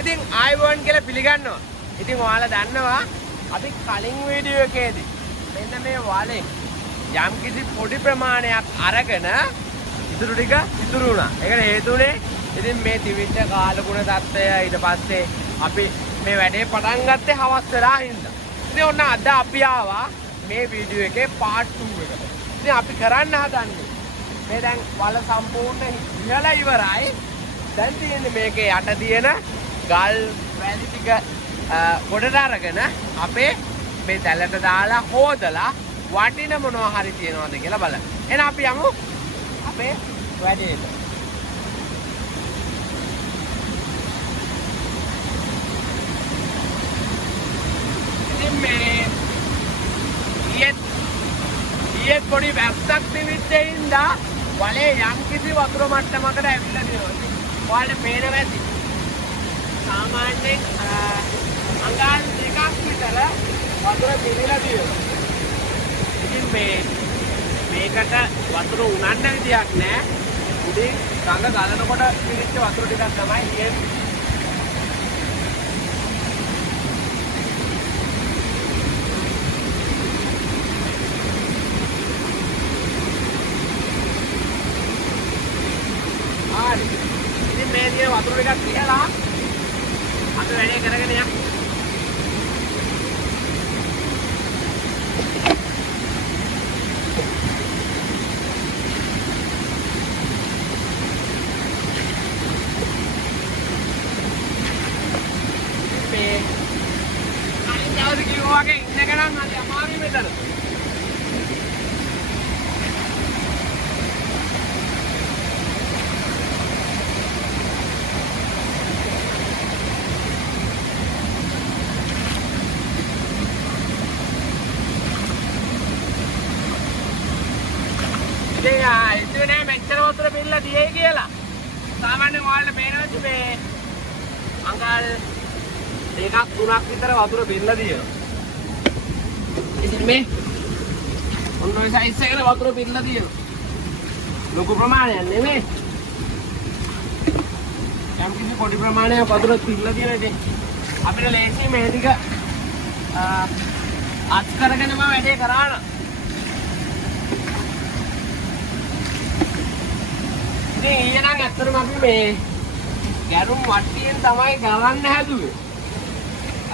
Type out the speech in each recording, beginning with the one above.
ඉතින් ආයිබෝන් කියලා පිළිගන්නවා. ඉතින් ඔයාලා දන්නවා අපි කලින් වීඩියෝ එකේදී මෙන්න මේ වලෙන් යම් කිසි පොඩි ප්‍රමාණයක් අරගෙන ඉතුරු ටික ඉතුරු වුණා. ඒකට හේතුනේ ඉතින් මේ තිවිච්ච කාලගුණ தত্ত্বය ඊට පස්සේ අපි මේ වැඩේ පටන් ගත්තේ හවස් වෙලා හින්දා. ඉතින් ඔන්න අද අපි ආවා මේ වීඩියෝ එකේ part 2 එකට. ඉතින් අපි කරන්න හදන්නේ මේ දැන් වල සම්පූර්ණ ඉහළ ඉවරයි. දැන් තියෙන්නේ මේකේ යට තියෙන ගල් වැලි ටික ගොඩට අරගෙන අපේ මේ දැලට දාලා හොදලා වටින මොනවා හරි තියනවාද කියලා බලන්න. එහෙනම් අපි යමු අපේ වැඩේට. ඉතින් මේ ඊයේ පොඩි වැස්සක් තිබිච්චේ ඉඳා වලේ යම් කිසි වතුර මට්ටමකට ඇවිල්ලා තියෙනවා. ඔයාලට පේනවා ඇති. සාමාන්‍යයෙන් අඟල් දෙකක් විතර වතුර පිළිලා තියෙනවා. ඉතින් මේකට වතුර උනන්න විදියක් නැහැ. උඩින් ගඟ ගලනකොට පිළිච්ච වතුර ටිකක් තමයි තියෙන්නේ. ඉතින් මේ තියෙන වතුර ටිකක් තියලා අපි වැඩේ කරගෙන යමු. මේ කලින් දවසේ කිව්වා වගේ ඉන්නකනම් හරි අමාරුයි මෙතන. ඉතින් නෑ මෙච්චර වතුර පිළිලා දියේ කියලා. සාමාන්‍යයෙන් ඔයාලට පේනවාද මේ අඟල් දෙකක් තුනක් විතර වතුර පිළිලා දියනවා. ඉතින් මේ ඔන්න ඔය සයිස් එකේ වතුර පිළිලා දියනවා. ලොකු ප්‍රමාණයක් නෙමෙයි. යම් කිසි පොඩි ප්‍රමාණයක් වතුර පිළිලා දියනවා. ඉතින් අපිට ලේසි මේ ටික අත් කරගෙනම වැඩේ කරාන. ඉතින් ඊයේ නම් ඇත්තටම අපි මේ ගැරුම් වට්ටියෙන් තමයි ගලන්න හැදුවේ.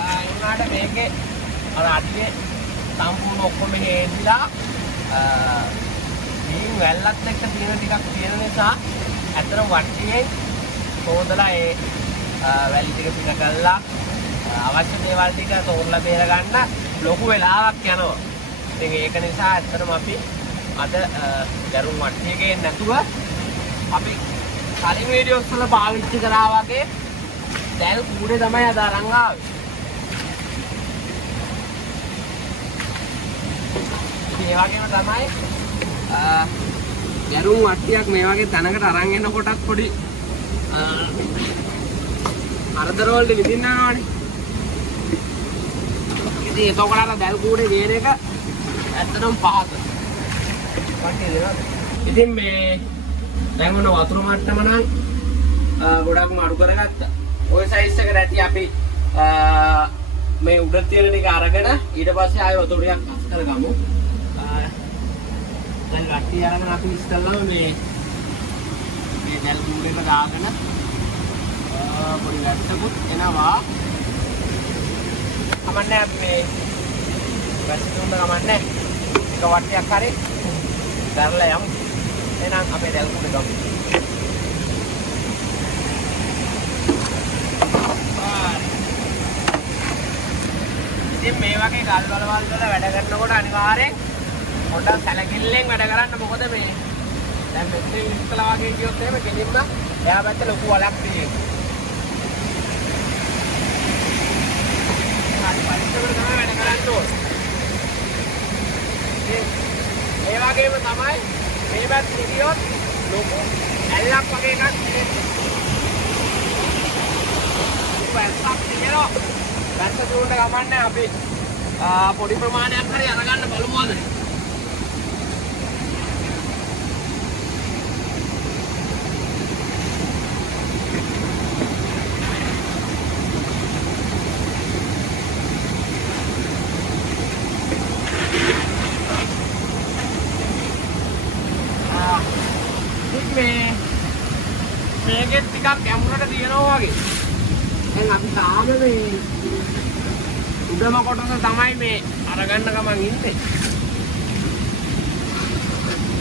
ඒ වුණාට මේකේ අර අඩියේ සම්පූර්ණ ඔක්කොම හේදිලා මේ වැල්ලත් එක්ක තියෙන ටිකක් තියෙන නිසා ඇත්තටම වට්ටියෙන් හොදලා ඒ වැලි ටික පිට කරලා අවශ්‍ය දේවල් ටික තෝරලා බේර ගන්න ලොකු වෙලාවක් යනවා. ඉතින් ඒක නිසා ඇත්තටම අපි අද ගැරුම් වට්ටිය ගේන්න නැතුව අපි කලින් වීඩියෝස් වල පාවිච්චි කරා වගේ දැල් කූඩේ තමයි අද අරන් ආවේ. ඒ වගේම තමයි ගැරුම් වට්ටියක් මේ වගේ තැනකට අරන් එනකොටත් පොඩි අරදර වලට විඳින්න ඕනේ. ඉතින් ඒකෝකට අර දැල් කූඩේ ගේන එක ඇත්තටම පහසුයි. වට්ටිය දෙනවා. ඉතින් මේ දැන් ඔන්න වතුර මට්ටම නම් ගොඩක්ම අඩු කරගත්තා. ওই සයිස් එකට ඇති අපි මේ උඩ තියෙන ටික අරගෙන ඊට පස්සේ ආයෙ වතුර ටිකක් අස් කරගමු. දැන් කට්ටිය අරගෙන අපි ඉස්සල්ලාම මේ දැල් කූඩේක දාගෙන පොඩි වැස්සකුත් එනවා. කමන්නේ අපි මේ වැස්ස දුන්න කමන්නේ. එක වට්ටියක් හරි කරලා යමු. එහෙනම් අපේ දැල් කූඩේ ගමු. ඉතින් මේ වගේ ගල් වලවල් වල වැඩ කරනකොට අනිවාර්යෙන් පොඩ්ඩක් සැලකිල්ලෙන් වැඩ කරන්න. මොකද මේ දැන් මෙතන ඉස්සලා වගේ කියොත් එහෙම කෙලින්ම එහා පැත්තේ ලොකු වලක් තියෙනවා. හරි පරිස්සමෙන් තමයි වැඩ කරන්න ඕනේ. ඒ වගේම තමයි මේ පැත්ත හිටියොත් ලොකු ඇල්ලක් වගේ එකක් තියෙනවා. වැස්සක් තියෙනවා. වැස්ස දුන්න ගමන්නේ අපි පොඩි ප්‍රමාණයක් හරි අරගන්න බලමු අද. දැන් අපි තාම මේ උඩම කොටස තමයි මේ අරගන්න ගමන් ඉන්නේ.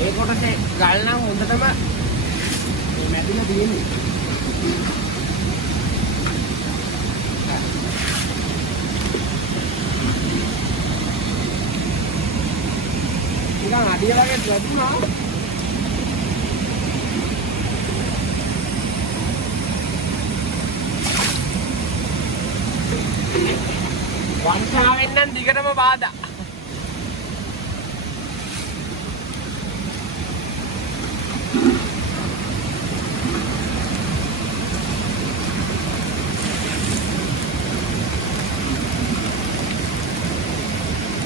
ඒ කොටසේ ගල් නම් හොඳටම මේ මැදිලා තියෙන්නේ. නිකන් අඩිය වගේ වැදුනා. වංශාවෙන් නම් දිගටම බාධා.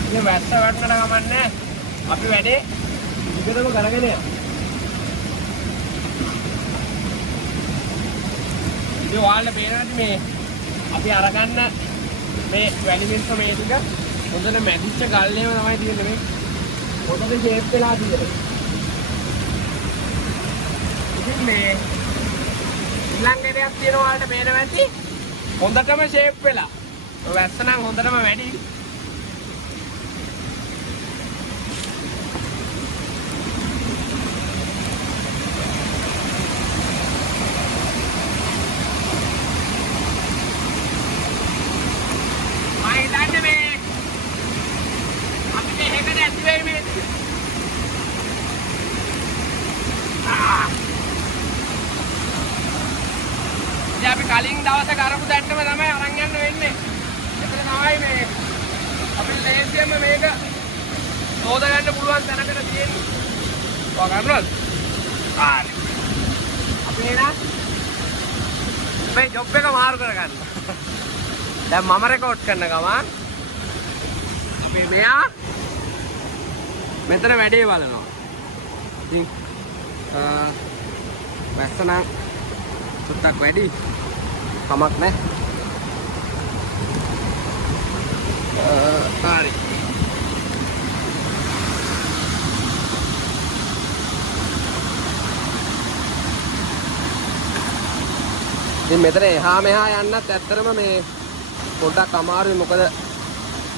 ඉතින් වැස්ස වටනට ගමන්නේ අපි වැඩේ දිගටම කරගෙන යනවා. ඉතින් ඔයාලට පේනවාද මේ අපි අරගන්න මේ වැලි මිල්ක මේ ටික හොඳට මැදිච්ච ගල්ලේම තමයි තියෙන්නේ මේ. හොඳට ෂේප් වෙලා තියෙන්නේ. ඉතින් මේ ඊළඟටයක් තියෙනවා ඔයාලට පේනවා ඇති. හොඳටම ෂේප් වෙලා. ඔය වැස්ස නම් හොඳටම වැඩි. අපි කලින් දවසේ කරපු දැන්නම තමයි අරන් යන්න වෙන්නේ. එතන තමයි මේ අපිට ලේසියෙන්ම මේක සෝද ගන්න පුළුවන් තැනකට තියෙන්නේ. ඔය ගන්නවද? හරි. අපි එනවා. මේ ජොබ් එක මාරු කරගන්න. දැන් මම රෙකෝඩ් කරන ගමන් අපි මෙයා මෙතන වැඩේ බලනවා. ඉතින් වැස්ස නම් සුට්ටක් වැඩි. කමක් නැහැ. හරි. ඉතින් මෙතන එහා මෙහා යන්නත් ඇත්තටම මේ පොඩ්ඩක් අමාරුයි. මොකද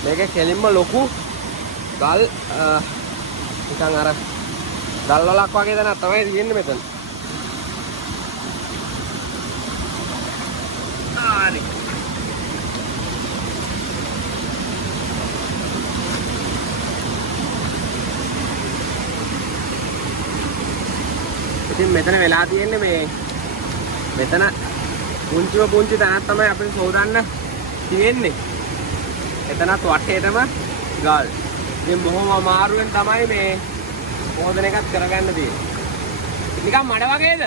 මේකේ කෙලින්ම ලොකු ගල් නිකන් අර ගල් වලක් වගේ දණක් තමයි තියෙන්නේ මෙතන. හරි. ඉතින් මෙතන වෙලා තියෙන්නේ මේ මෙතන පුංචි තැනක් තමයි අපිට සෝදන්න තියෙන්නේ. එතනත් වටේටම ගල්. ඉතින් බොහොම අමාරුවෙන් තමයි මේ හොදන එකත් කරගන්න තියෙන්නේ. නිකන් මඩ වගේද?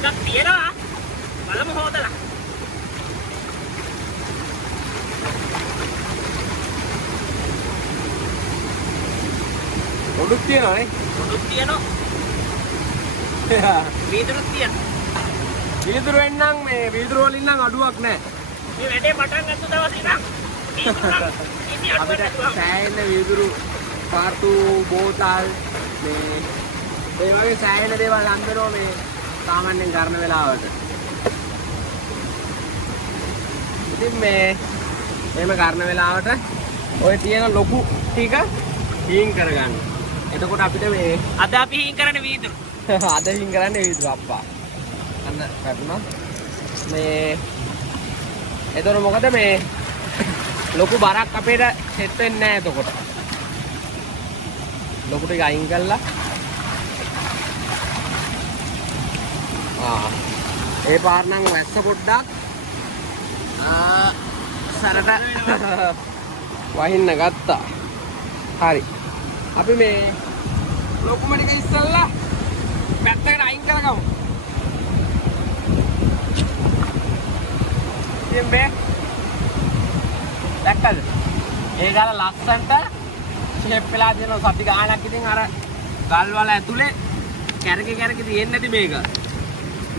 ටිකක් තියෙනවා. බලමු හොදලා. උඩුක් තියෙනවා නේ? උඩුක් තියෙනවා. වීදුරුක් තියෙනවා. වීදුරු වෙන්නම් මේ වීදුරු වලින් නම් අඩුවක් නැහැ. මේ වැඩේ පටන් ගත්ත දවසේ ඉඳන් අපිට සෑහෙන වීදුරු පාර්තු බෝතල් මේ ඒ වගේ සෑහෙන දේවල් අන්දරෝ මේ සාමාන්‍යයෙන් කරන වෙලාවට. ඉතින් මේ එහෙම කරන වෙලාවට ඔය තියෙන ලොකු ටික හීන් කරගන්න. එතකොට අපිට මේ අද අපි හීන් කරන්නේ වීදුරු. අද හීන් කරන්නේ වීදුරු අප්පා. අන්න වැටුණා. මේ එතකොට මොකද මේ ලොකු බරක් අපේට සෙට් වෙන්නේ නැහැ එතකොට. ලොකු ටික අයින් කළා. ඒ පාර නම් වැස්ස පොඩ්ඩක් සරට වහින්න ගත්තා. හරි. අපි මේ ලොකුම ටික ඉස්සල්ලා පැත්තකට අයින් කරගමු. ඉතින් මේ දැක්කද? ඒ ගාල ලස්සන්ට ෂේප් වෙලා තියෙනවා. සති ගානක් ඉතින් අර ගල් වල ඇතුලේ කැරකි තියෙන්නේ නැති මේක.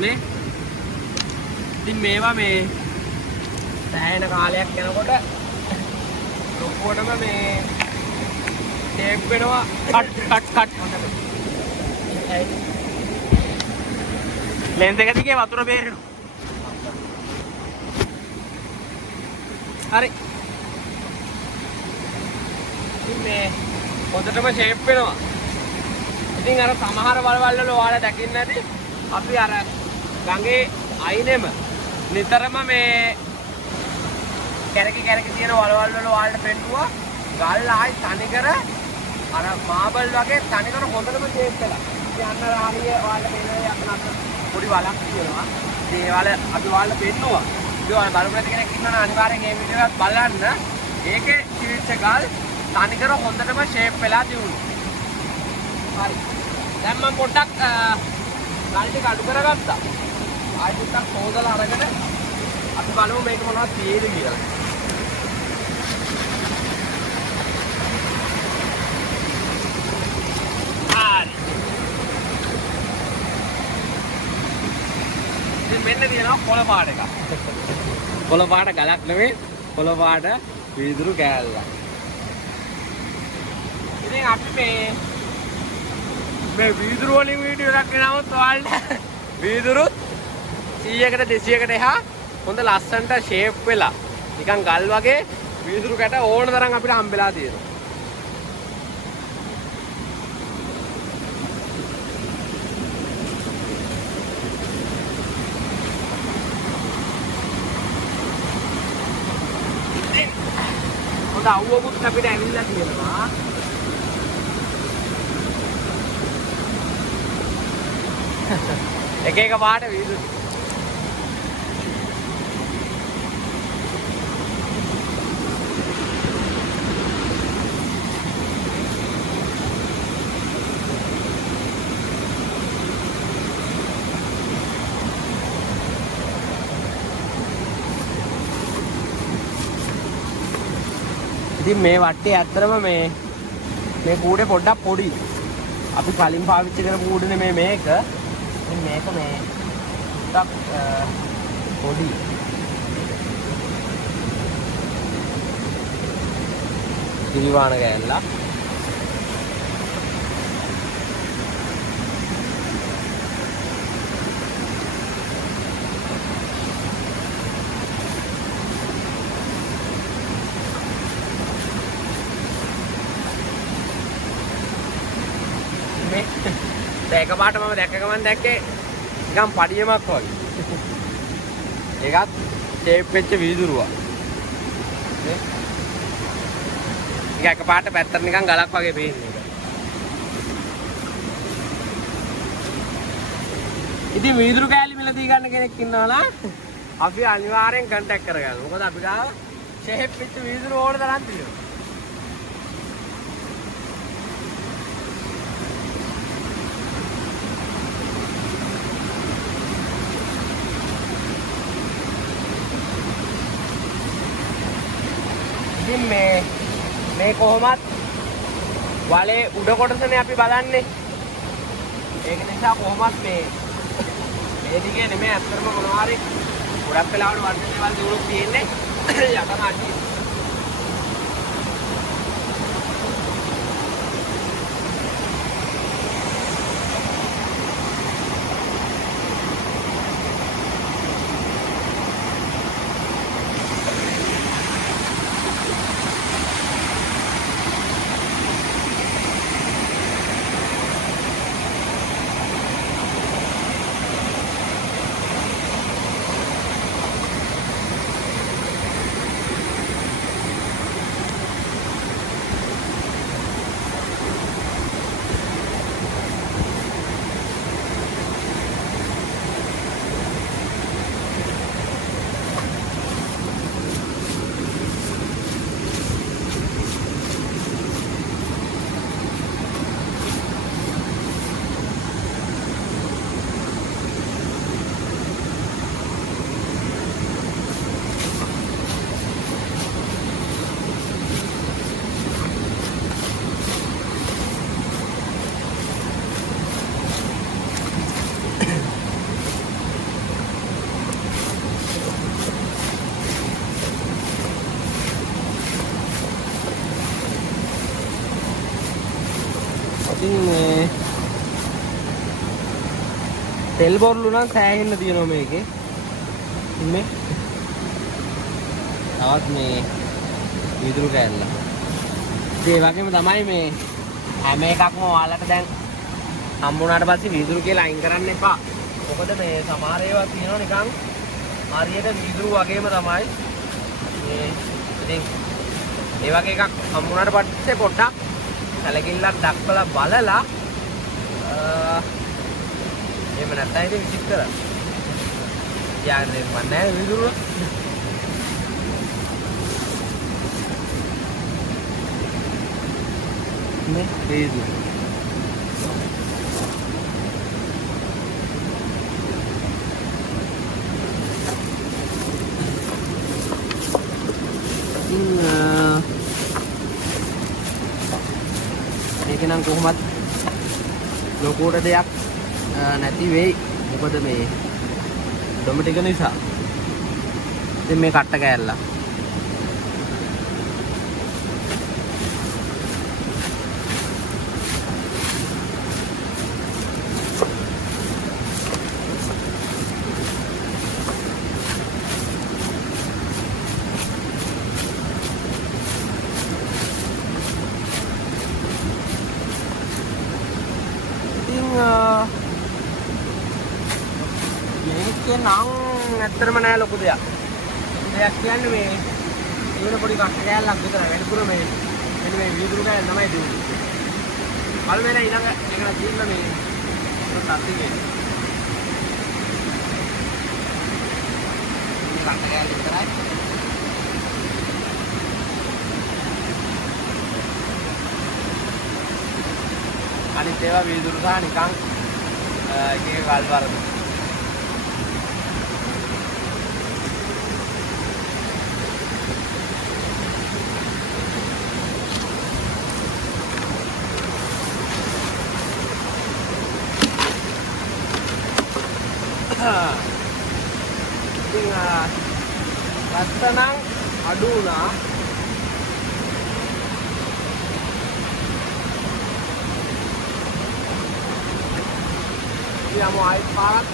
මේ ඉතින් මේවා මේ සෑහෙන කාලයක් යනකොට ලොකුවටම මේ ටේප් වෙනවා. කට් ලෙන්ස් එක දිගේ වතුර බේරෙනවා. හරි. ඉතින් මේ හොඳටම ෂේප් වෙනවා. ඉතින් අර සමහර වලවල් වල ඔයාලා දකින්න ඇති අපි අර ගඟේ අයිනෙම නිතරම මේ කැරකි තියෙන වලවල් වල ඔයාලට පෙන්නුවා ගල් ආයි තනිකර අර මාබල් වගේ තනිකර හොඳටම ෂේප් වෙලා. ඉතින් අන්න හරිය ඔයාලට පේනවා අපිට පොඩි වලක් තියෙනවා. ඒ වල අපි ඔයාලට පෙන්නුවා. ඉතින් ඔයාලා බලමු නැති කෙනෙක් ඉන්නවා නම් අනිවාර්යෙන් මේ වීඩියෝ එකත් බලන්න. ඒකේ තිබිච්ච ගල් තනිකර හොඳටම ෂේප් වෙලා තිබුණා. හරි. දැන් මම පොඩ්ඩක් ගල් ටික අඩු කරගත්තා. ආයෙත් පොඩ්ඩක් හොදලා අරගෙන අපි බලමු මේක මොනවද තියෙන්නේ කියලා. හරි. ඉතින් මෙන්න තියෙනවා කොළ පාට එකක්. කොළ පාට ගලක් නෙමෙයි කොළ පාට වීදුරු කෑල්ලක්. ඉතින් අපි මේ වීදුරු වලින් වීඩියෝ එකක් ගෙනවොත් ඔයාලට වීදුරුත් 100කට 200කට එහා හොඳ ලස්සනට ෂේප් වෙලා නිකන් ගල් වගේ වීදුරු කැට ඕන තරම් අපිට හම්බෙලා තියෙනවා. හොඳ අවුවකුත් අපිට ඇවිල්ලා තියෙනවා. එක එක පාට වීදුරු. ඉතින් මේ වටේ ඇත්තටම මේ කූඩේ පොඩ්ඩක් පොඩි. අපි කලින් පාවිච්චි කරපු කූඩේනේ මේක. මේක මේ ටක් පොඩි කිරිවාන ගෑල්ලා ඒක පාට මම දැක්ක ගමන් දැක්කේ නිකන් පඩියමක් වගේ. ඒකත් ෂේප් වෙච්ච වීදුරුවක්. ඒක එක පාට පැත්තට නිකන් ගලක් වගේ පේන්නේ. ඉතින් වීදුරු කෑලි මිලදී ගන්න කෙනෙක් ඉන්නවා නම් අපි අනිවාර්යෙන් කන්ටැක්ට් කරගන්න. මොකද අපි ගාව ෂේප් වෙච්ච වීදුරු ඕන තරම් තියෙනවා. ඉතින් මේ කොහොමත් වලේ උඩ කොටසනේ අපි බලන්නේ. ඒක නිසා කොහොමත් මේ දිගේ නෙමෙයි අත්‍තරම මොනවා හරි ගොඩක් වෙලාවට වර්ධන දේවල් දිනුනොත් තියෙන්නේ යටම අඩිය. ඉතින් තෙල් බොරළු නම් සෑහෙන්න තියෙනවා මේකේ. ඉන්නේ තවත් මේ වීදුරු කෑල්ල. ඒ වගේම තමයි මේ හැම එකක්ම ඔයාලට දැන් හම්බුනාට පස්සේ වීදුරු කියලා අයින් කරන්න එපා. මොකද මේ සමහර ඒවා තියෙනවා නිකන් හරියට වීදුරු වගේම තමයි. මේ ඉතින් ඒ වගේ එකක් හම්බුනාට පස්සේ පොඩ්ඩක් සැලකිල්ලක් දක්වලා බලලා එහෙම නැත්නම් ඉතින් විසිට කරා. යාන්නේ මම නෑ වීදුරු. නේ වීදුරු. මේක නම් කොහොමත් ලොකුට දෙයක් නැති වෙයි. මොකද මේ ඩොම ටික නිසා. ඉතින් මේ කට්ට කෑල්ලා. මේකේ නම් ඇත්තටම නෑ ලොකු දෙයක්. දෙයක් කියන්නේ මේ ඉවන පොඩි කට්ට කෑල්ලක් විතර වැඩිපුර මේ මෙන්න මේ වීදුරු කෑල්ල තමයි දෙන්නේ. පළවෙනි ඊළඟ එකට තියෙන මේ තත්තිකේ. මේ කට්ට කෑල්ල විතරයි. අනිත් ඒවා වීදුරු සහ නිකන් එකේ වල් වරද. ඉතින් රත්තරන් අඩු වුණා. යමු ආයෙත් පාරක්.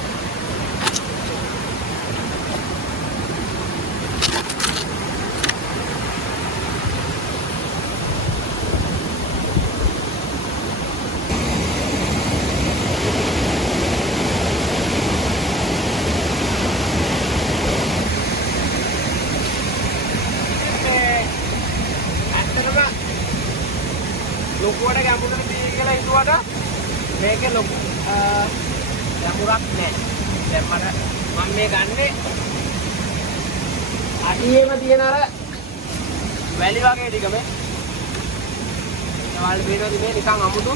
ලොකුවට ගැඹුරට තියෙයි කියලා හිතුවට මේකේ ලොකු ගැඹුරක් නැහැ. දැන් මම මේ ගන්නේ අඩියේම තියෙන අර වැලි වගේ ටිකමේ. ඒවල් වේනෝදි මේ නිකන් අමුතු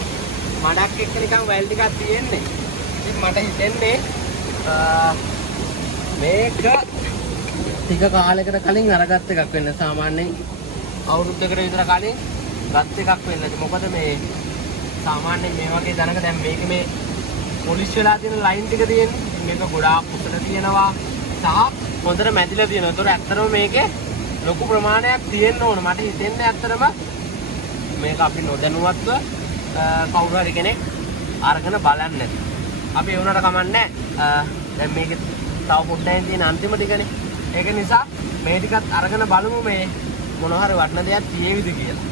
මඩක් එක්ක නිකන් වැල් ටිකක් තියෙන්නේ. ඉතින් මට හිතෙන්නේ මේක ටික කාලයකට කලින් අරගත් එකක් වෙන්න සාමාන්‍යයෙන් අවුරුද්දකට විතර කලින් ගත් එකක් වෙන්න ඇති. මොකද මේ සාමාන්‍යයෙන් මේ වගේ දනක දැන් මේක මේ පොලිෂ් වෙලා තියෙන ලයින් ටික තියෙන්නේ. මේක ගොඩාක් උසට තියෙනවා සහ හොඳට මැදිලා තියෙනවා. ඒතකොට ඇත්තටම මේකේ ලොකු ප්‍රමාණයක් තියෙන්න ඕන. මට හිතෙන්නේ ඇත්තටම මේක අපි නොදැනුවත්ව කවුරු හරි කෙනෙක් අරගෙන බලන්නේ නැති. අපි ඒ වුණාට කමන්නේ දැන් මේකේ තව පොඩ්ඩක් තියෙන අන්තිම ටිකනේ. ඒක නිසා මේ ටිකත් අරගෙන බලමු මේ මොන හරි වටින දෙයක් තියෙවිද කියලා.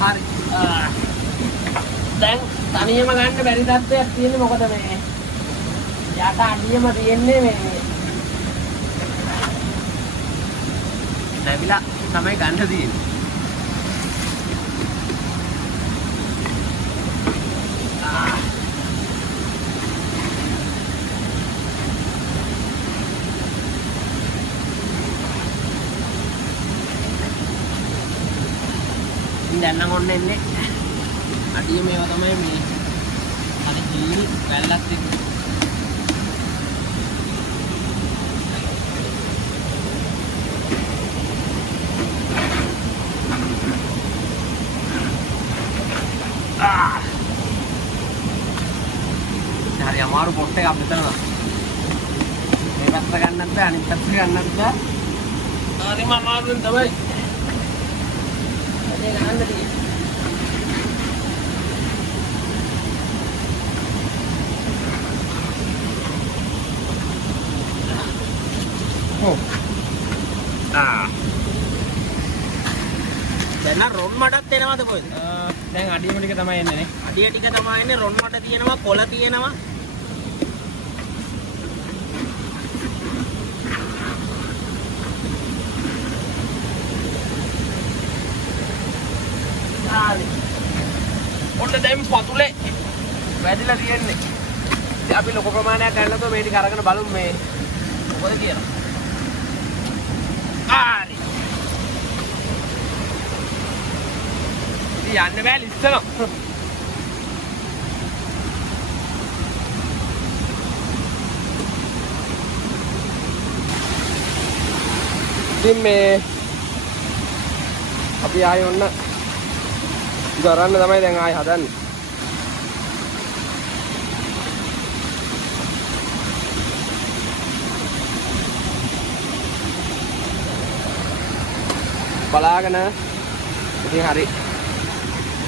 හරි. දැන් තනියම ගන්න බැරි තත්ත්වයක් තියෙන්නේ. මොකද මේ යට අඩියම තියෙන්නේ මේ නැවිලා තමයි ගන්න තියෙන්නේ. දැන් නම් ඔන්න එන්නේ අඩිය මේවා තමයි මේ හරි ජීනි වැල්ලක් තිබුණේ. හරි අමාරු පොට් එකක් මෙතන. මේ පැත්ත ගන්නත් බෑ අනිත් පැත්ත ගන්නත් බෑ. හරිම අමාරුවෙන් තමයි. අනේ ගන්න තියෙන්නේ. දැන් රොන් මඩත් එනවද කොහෙද? දැන් අඩියම ටික තමයි එන්නේ නේ. අඩිය ටික තමයි එන්නේ. රොන් මඩ තියෙනවා, කොළ තියෙනවා. ඔන්න දැන් පතුලේ වැදිලා තියෙන්නේ. ඉතින් අපි ලොකු ප්‍රමාණයක් ගන්නතෝ මේ ටික අරගෙන බලමු මේ මොකද කියලා. ආරි. ඉතින් යන්න බෑ ලිස්සනවා. ඉතින් මේ අපි ආයෙ ඔන්න ගරන්න තමයි දැන් ආයෙ හදන්නේ. බලාගෙන ඉතින් හරි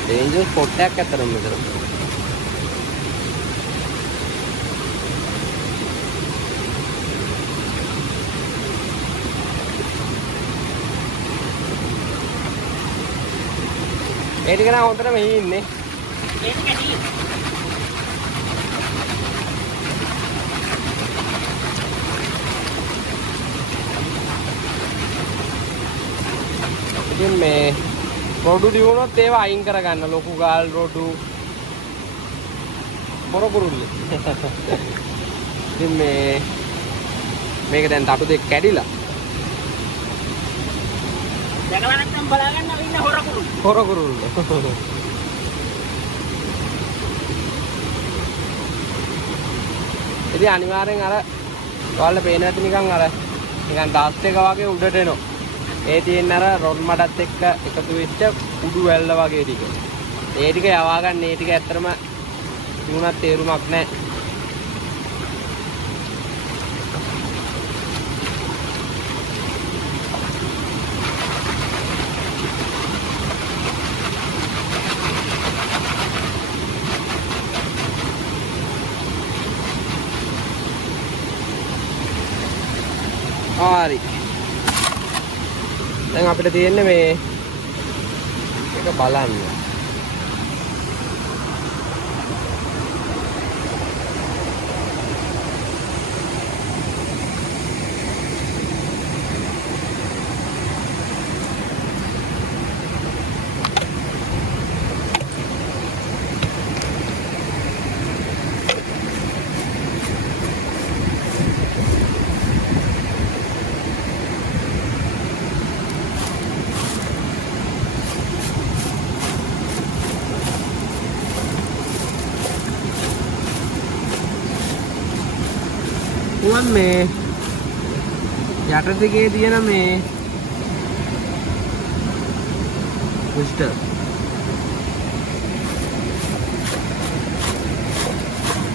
ඩේන්ජර් ස්පොට් එකක් අතරම මෙතන. ඒ ටික නම් හොඳටම ඉන්නේ. ඒ ටික ටී. ඉතින් මේ රොඩු දිනුනොත් ඒවා අයින් කරගන්න ලොකු ගාල් රොඩු මොරකුරුල්ලේ. ඉතින් මේක දැන් තටු දෙක කැඩිලා. දැකලා නැත්නම් බලා ගන්න ඉන්න හොරකුරු. හොරකුරුල්ල. ඉතින් අනිවාර්යෙන් අර ඔයාලට පේන ඇති නිකන් ඩස්ට් එක වගේ උඩට එනවා. ඒ තියෙන අර රොන් මඩත් එක්ක එකතු වෙච්ච කුඩු වැල්ල වගේ ටික. ඒ ටික යවා ගන්න ඒ ටික ඇත්තටම තිබුණත් තේරුමක් නැහැ. හරි. දැන් අපිට තියෙන්නේ මේ එක බලන්න. උන් මේ යට දිගේ තියෙන මේ පුස්ටර්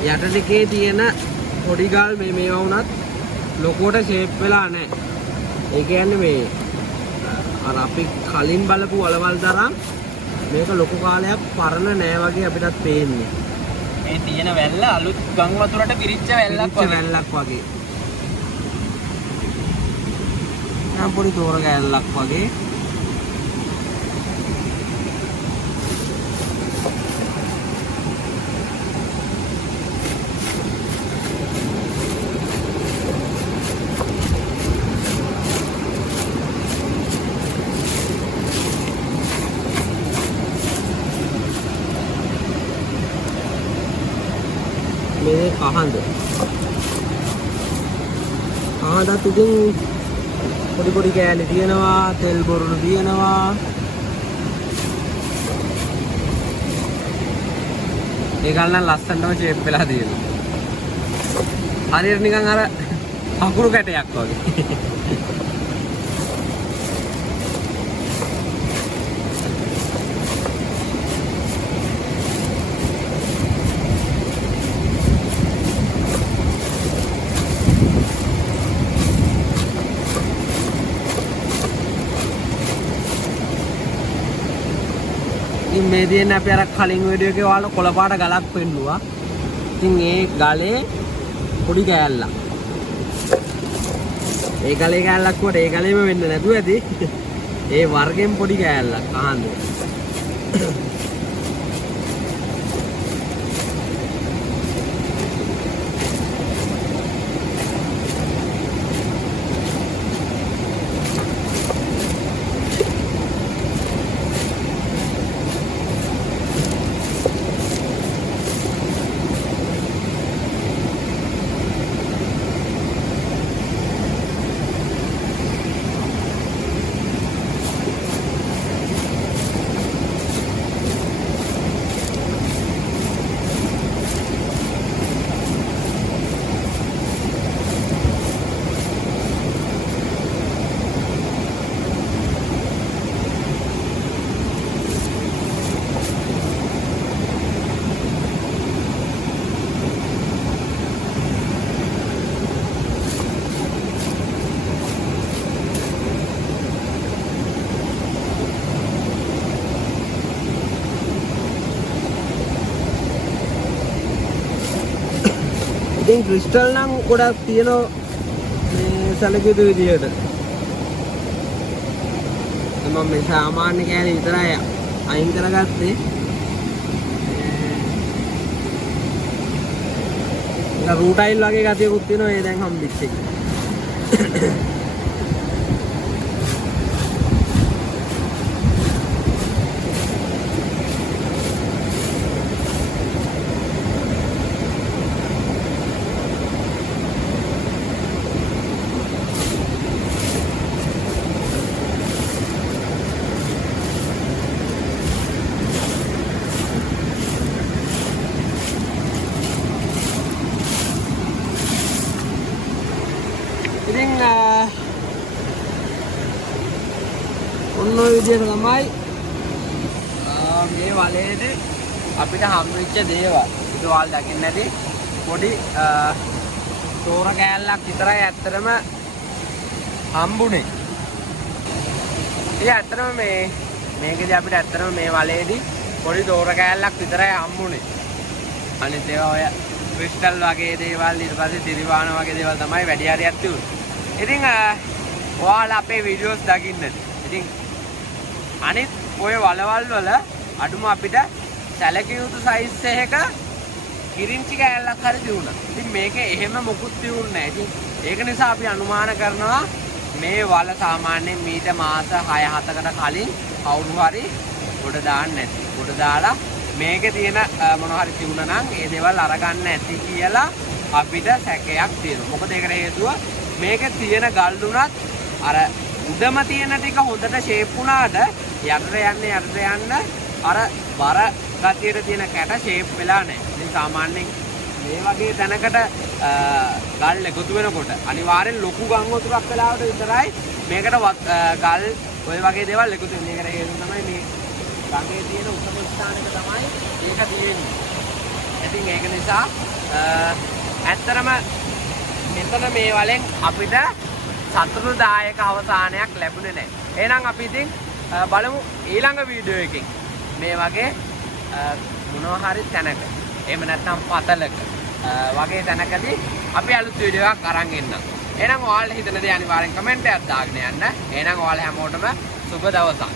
යට දිගේ තියෙන පොඩි ගල් මේවා වුණත් ලොකුවට ෂේප් වෙලා නැහැ. ඒ කියන්නේ මේ අර අපි කලින් බලපු වලවල් තරම් මේක ලොකු කාලයක් පරණ නෑ වගේ අපිටත් පේන්නේ. මේ තියෙන වැල්ල අලුත් ගම් වතුරට පිරිච්ච වැල්ලක් වගේ. නම් පොඩි තෝර ගැල්ලක් වගේ. මේ කහඳ කහඳත් ඉතින් පොඩි පොඩි කෑලි තියෙනවා, තෙල් බොරුණු තියෙනවා. ඒකල් නම් ලස්සනටම ෂේප් වෙලා තියෙනවා. හරියට නිකන් අර අකුරු කැටයක් වගේ. ඉතින් මේ තියෙන අපි අර කලින් වීඩියෝ එකේ ඔයාලට කොළ පාට ගලක් පෙන්නුවා. ඉතින් ඒ ගලේ පොඩි කෑල්ලක්. ඒ ගලේ කෑල්ලක් කොට ඒ ගලේම වෙන්න නැතුව ඇති. ඒ වර්ගෙන් පොඩි කෑල්ලක් අහන්න. ඉතින් ක්‍රිස්ටල් නම් ගොඩක් තියෙනවා මේ සැලකියුතු විදිහට. මම මේ සාමාන්‍ය කෑලි විතරයි අයින් කරගත්තේ. ඒක රූටයිල් වගේ ගතියකුත් තියෙනවා ඒ දැන් හම්බෙච්ච එක. ඉතින් ඔන්න ඔය විදිහට තමයි මේ වලේදී අපිට හම් වෙච්ච දේවල්. ඒක ඔයාලා දකින්න නැති පොඩි තෝර කෑල්ලක් විතරයි ඇත්තටම හම්බුනේ. ඒ ඇත්තටම මේකදී අපිට ඇත්තටම මේ වලේදී පොඩි තෝර කෑල්ලක් විතරයි හම්බුනේ. අනිත් ඒවා ඔය ක්‍රිස්ටල් වගේ දේවල් ඊට පස්සේ දිරිවාන වගේ දේවල් තමයි වැඩි හරියක් තියුනේ. ඉතින් ඔයාලා අපේ වීඩියෝස් දකින්න. ඉතින් අනිත් ඔය වලවල් වල අඩුම අපිට සැලකිය යුතු සයිස් එකක කිරින්චි කෑල්ලක් හරි තියුණා. ඉතින් මේකේ එහෙම මොකුත් තියුන්නේ නැහැ. ඉතින් ඒක නිසා අපි අනුමාන කරනවා මේ වල සාමාන්‍යයෙන් මීට මාස 6-7කට කලින් කවුරු හරි ගොඩ දාන්න නැති. ගොඩ දාලා මේකේ තියෙන මොනවා හරි තියුණා නම් ඒ දේවල් අරගන්න නැති කියලා අපිට සැකයක් තියෙනවා. මොකද ඒකට හේතුව මේකේ තියෙන ගල් දුනත් අර උඩම තියෙන ටික හොඳට ෂේප් වුණාට යටට යන්න අර බර ගතියට තියෙන කැට ෂේප් වෙලා නැහැ. ඉතින් සාමාන්‍යයෙන් මේ වගේ තැනකට ගල් එකතු වෙනකොට අනිවාර්යෙන් ලොකු ගම් වතුරක් වෙලාවට විතරයි මේකට ගල් ඔය වගේ දේවල් එකතු වෙන්නේ. ඒකට හේතුව තමයි මේ ගඟේ තියෙන උසම ස්ථානයක තමයි ඒක තියෙන්නේ. ඉතින් ඒක නිසා ඇත්තරම මෙතන මේ වලෙන් අපිට සතුටුදායක අවසානයක් ලැබුණේ නැහැ. එහෙනම් අපි ඉතින් බලමු ඊළඟ වීඩියෝ එකකින් මේ වගේ මොනවා හරි තැනක එහෙම නැත්නම් පතලක වගේ තැනකදී අපි අලුත් වීඩියෝ එකක් අරන් එන්නම්. එහෙනම් ඔයාලා හිතන දේ අනිවාර්යෙන් කමෙන්ට් එකක් දාගෙන යන්න. එහෙනම් ඔයාලා හැමෝටම සුබ දවසක්.